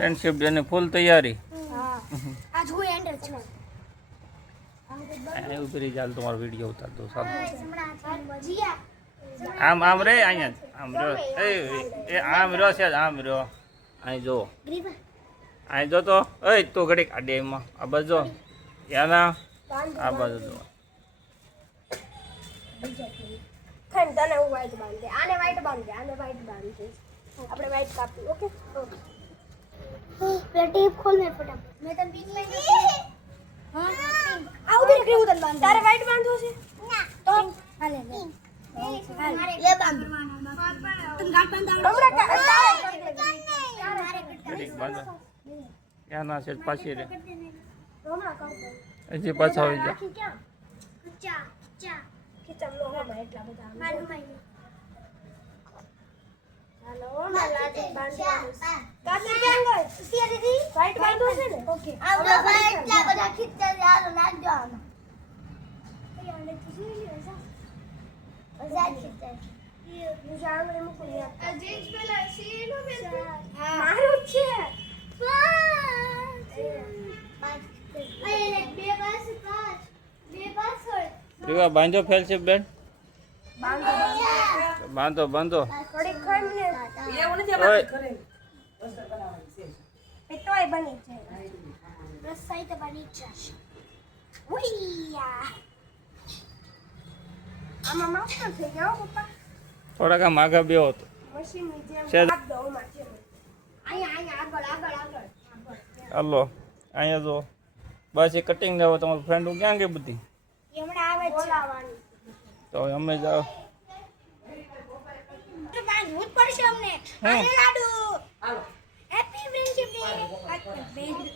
Friendship day ની ફૂલ તૈયારી. આજ હું એન્ટર છું. ઉતરી ચાલ તમારો વિડીયો ઉતાર દો સારું. જીયા આમ આમ રે અહીંયા જ આમ રહ્યો એ આમ રહ્યો છે આમ રહ્યો અહીં જો ગ્રીવા અહીં જો તો એ તો ઘડીક આ ડેમમાં આ બાજુ જો યાના આ બાજુ જો ખન તને હું વ્હાઈટ બાંધી દે. આને વ્હાઈટ બાંધી દે. આને વ્હાઈટ બાંધી દે. આપણે વ્હાઈટ કાપી. Okay okay. બે ટેપ ખોલ મે ફટાફટ. મેં તને પિંક લઈ દીધી. હા આ ઉધર કે ઉધર બાંધ. તારે વ્હાઈટ બાંધવો છે? ના તો હાલે લે. લે બાંધ. તને ગાંઠ બાંધાવ. ઘડીક બાંધો યાના છે પાછી રે હમણાં કાઢ દે. હજી પાછા આવી જા ક્યાં? ચા ચા કિચન લો હમણાં એટલા બધા. મારું માઈ હાલો ના લાગે બાંધવાનું. કાચી ક્યાં ગઈ? સિયા દીદી વ્હાઈટ બાંધવો છે ને? ઓકે આ બધા એટલા બધા ખીચા હાલો નાખજો આમાં. એ આને તો જોઈ લે જા ખીચા બીજા આંગળી મૂકી દે. આ જીન્સ પેલા સી નો બેન મારું છે. રીવા બાંધો ફ્રેન્ડશિપ બેન બાંધો બાંધો થોડાક આમ આગળ બેહો તો હાલો અહીંયા જો બસ એ કટિંગ ને તમારું ફ્રેન્ડ ક્યાં ગઈ બધી તો અમે જાઓ પડશે અમને લાડુ હેપી ફ્રેન્ડશિપ ડે